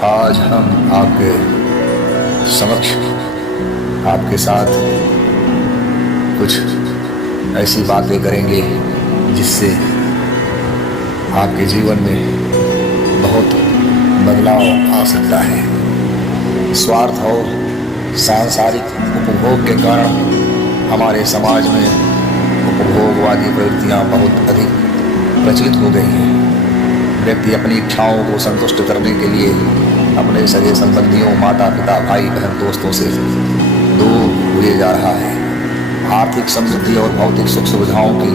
आज हम आपके समक्ष आपके साथ कुछ ऐसी बातें करेंगे जिससे आपके जीवन में बहुत बदलाव आ सकता है। स्वार्थ और सांसारिक उपभोग के कारण हमारे समाज में उपभोगवादी प्रवृत्तियां बहुत अधिक प्रचलित हो गई हैं। व्यक्ति अपनी इच्छाओं को संतुष्ट करने के लिए अपने सगे संबंधियों, माता पिता, भाई बहन, दोस्तों से दूर हुए जा रहा है। आर्थिक समृद्धि और भौतिक सुख सुविधाओं की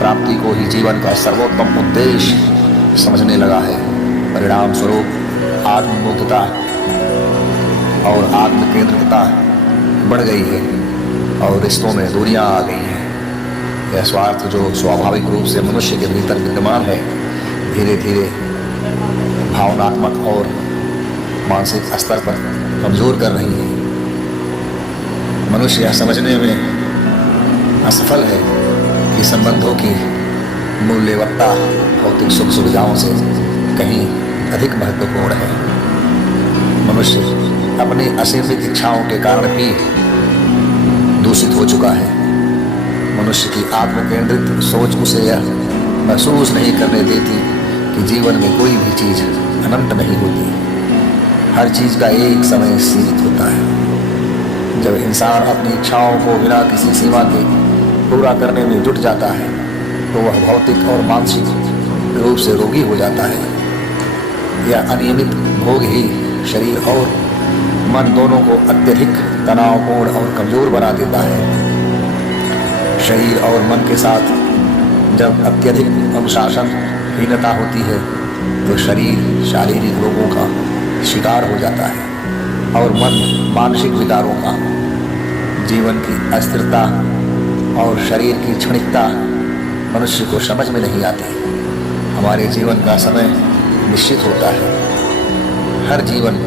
प्राप्ति को ही जीवन का सर्वोत्तम उद्देश्य समझने लगा है। परिणाम स्वरूप आत्मबोधता और आत्मकेंद्रितता बढ़ गई है और रिश्तों में दूरियां आ गई हैं। यह स्वार्थ जो स्वाभाविक रूप से मनुष्य के भीतर विद्यमान है, धीरे धीरे भावनात्मक और मानसिक स्तर पर कमजोर कर रही है। मनुष्य यह समझने में असफल है कि संबंधों की मूल्यवत्ता भौतिक सुख सुविधाओं से कहीं अधिक महत्वपूर्ण है। मनुष्य अपनी असीमित इच्छाओं के कारण भी दूषित हो चुका है। मनुष्य की आत्मकेंद्रित सोच उसे यह महसूस नहीं करने देती कि जीवन में कोई भी चीज अनंत नहीं होती। हर चीज का एक समय सीमित होता है। जब इंसान अपनी इच्छाओं को बिना किसी सीमा के पूरा करने में जुट जाता है तो वह भौतिक और मानसिक रूप से रोगी हो जाता है। यह अनियमित भोग ही शरीर और मन दोनों को अत्यधिक तनावपूर्ण और कमजोर बना देता है। शरीर और मन के साथ जब अत्यधिक अनुशासनहीनता होती है तो शरीर शारीरिक रोगों का शिकार हो जाता है और मन मानसिक विकारों का। जीवन की अस्थिरता और शरीर की क्षणिकता मनुष्य को समझ में नहीं आती। हमारे जीवन का समय निश्चित होता है। हर जीवन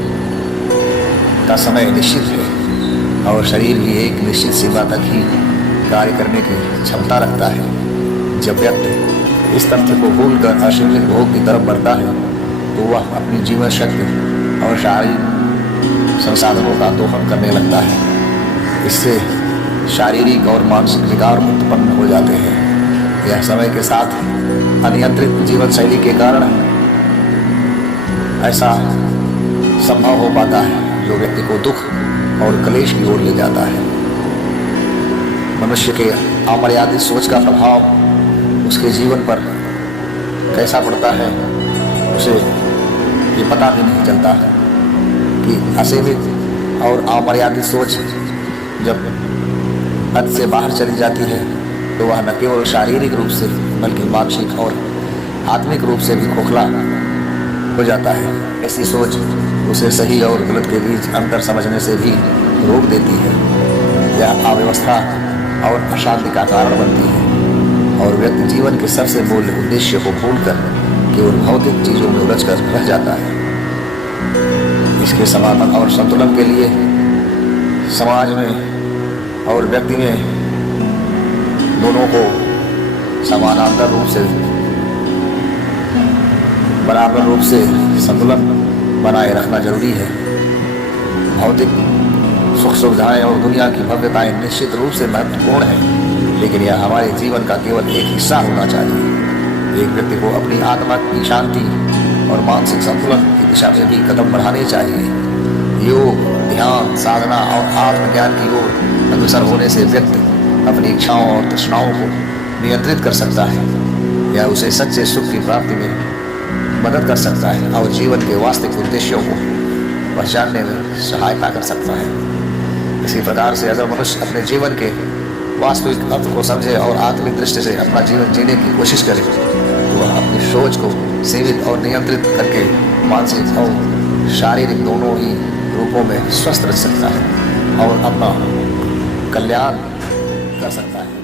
का समय निश्चित है और शरीर भी एक निश्चित सीमा तक ही कार्य करने की क्षमता रखता है। जब व्यक्ति इस तथ्य को भूलकर असीमित भोग की तरफ बढ़ता है तो वह अपनी जीवन शक्ति और शारीरिक संसाधनों का दोहन करने लगता है। इससे शारीरिक और मानसिक विकार उत्पन्न हो जाते हैं। यह समय के साथ अनियंत्रित जीवन शैली के कारण ऐसा संभव हो पाता है जो व्यक्ति को दुख और क्लेश की ओर ले जाता है। मनुष्य के अमर्यादित सोच का प्रभाव उसके जीवन पर कैसा पड़ता है उसे ये पता भी नहीं चलता कि असीमित और अमर्यादित सोच जब हद से बाहर चली जाती है तो वह न केवल शारीरिक रूप से बल्कि मानसिक और आत्मिक रूप से भी खोखला हो जाता है। ऐसी सोच उसे सही और गलत के बीच अंतर समझने से भी रोक देती है। यह अव्यवस्था और अशांति का कारण बनती है और व्यक्ति जीवन के सबसे मूल उद्देश्य को भूलकर केवल भौतिक चीजों में उलझकर रह जाता है। इसके समाधान और संतुलन के लिए समाज में और व्यक्ति में दोनों को समानांतर रूप से बराबर रूप से संतुलन बनाए रखना जरूरी है। भौतिक सुख सुविधाएं और दुनिया की भव्यताएं निश्चित रूप से महत्वपूर्ण है, लेकिन यह हमारे जीवन का केवल एक हिस्सा होना चाहिए। एक व्यक्ति को अपनी आत्मा की शांति और मानसिक संतुलन की दिशा में भी कदम बढ़ाने चाहिए। योग, ध्यान, साधना और आत्मज्ञान की ओर अग्रसर होने से व्यक्ति अपनी इच्छाओं और तृष्णाओं को नियंत्रित कर सकता है। यह उसे सच्चे सुख की प्राप्ति में मदद कर सकता है और जीवन के वास्तविक उद्देश्यों को पहचानने में सहायता कर सकता है। इसी प्रकार से अगर मनुष्य अपने जीवन के वास्तविक अर्थ को समझे और आत्मिक दृष्टि से अपना जीवन जीने की कोशिश करे तो वह अपनी सोच को सीमित और नियंत्रित करके मानसिक और शारीरिक दोनों ही रूपों में स्वस्थ रह सकता है और अपना कल्याण कर सकता है।